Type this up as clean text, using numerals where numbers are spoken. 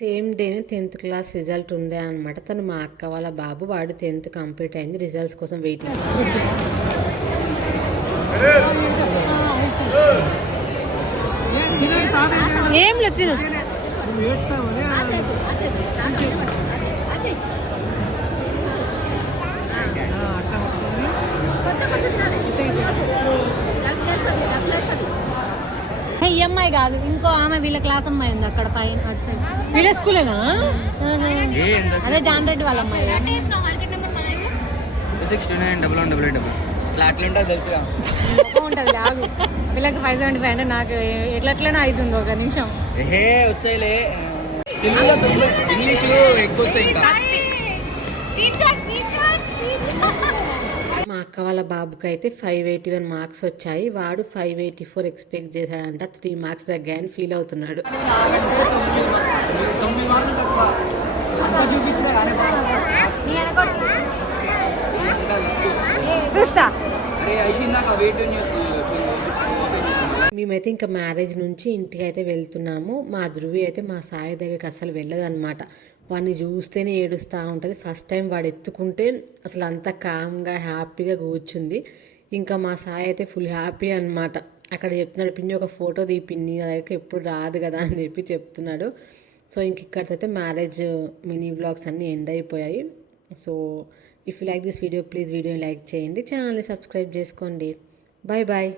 Same డేనే 10th class result ఉండే అనమాట. తను మా అక్క వాళ్ళ బాబు, వాడు 10th కంప్లీట్ అయింది, రిజల్ట్స్ కోసం వెయిటింగ్. ఏం లేదు ఈఎంఐ కాదు, ఇంకో ఆమె వీళ్ళ క్లాస్ అమ్మాయి ఉంది అక్కడ పైన అటు సైడ్. వీళ్ళ స్కూలేనా? అదే జాన్ రెడ్డి వాళ్ళ అమ్మాయి. ఉంటుంది లాగు. వీళ్ళకి 575 అంటే నాకు ఎట్లట్లనే అవుతుంది ఒక నిమిషం. వస్తాయిలే, ఇంగ్లీష్ ఎక్కువ వస్తాయి. మా అక్క వాళ్ళ బాబుకి అయితే 581 మార్క్స్ వచ్చాయి. వాడు 584 ఎక్స్పెక్ట్ చేశాడంట. 3 మార్క్స్ తగ్గాయని ఫీల్ అవుతున్నాడు. మేమైతే ఇంకా మ్యారేజ్ నుంచి ఇంటికి అయితే వెళ్తున్నాము. మా ధృవి అయితే మా సాయి దగ్గరికి అసలు వెళ్ళదన్నమాట. వాడిని చూస్తేనే ఏడుస్తూ ఉంటుంది. ఫస్ట్ టైం వాడు ఎత్తుకుంటే అసలు అంత కామ్గా హ్యాపీగా కూర్చుంది. ఇంకా మా సాయి అయితే ఫుల్ హ్యాపీ అనమాట. అక్కడ చెప్తున్నాడు, పిన్ని ఒక ఫోటో తీ పిన్ని, అదైతే ఎప్పుడు రాదు కదా అని చెప్పి చెప్తున్నాడు. సో ఇంక ఇక్కడితో మ్యారేజ్ మినీ వ్లాగ్స్ అన్నీ ఎండ్ అయిపోయాయి. So if you like this video please వీడియోని లైక్ చేయండి, ఛానల్ని సబ్స్క్రైబ్ చేసుకోండి. Bye bye.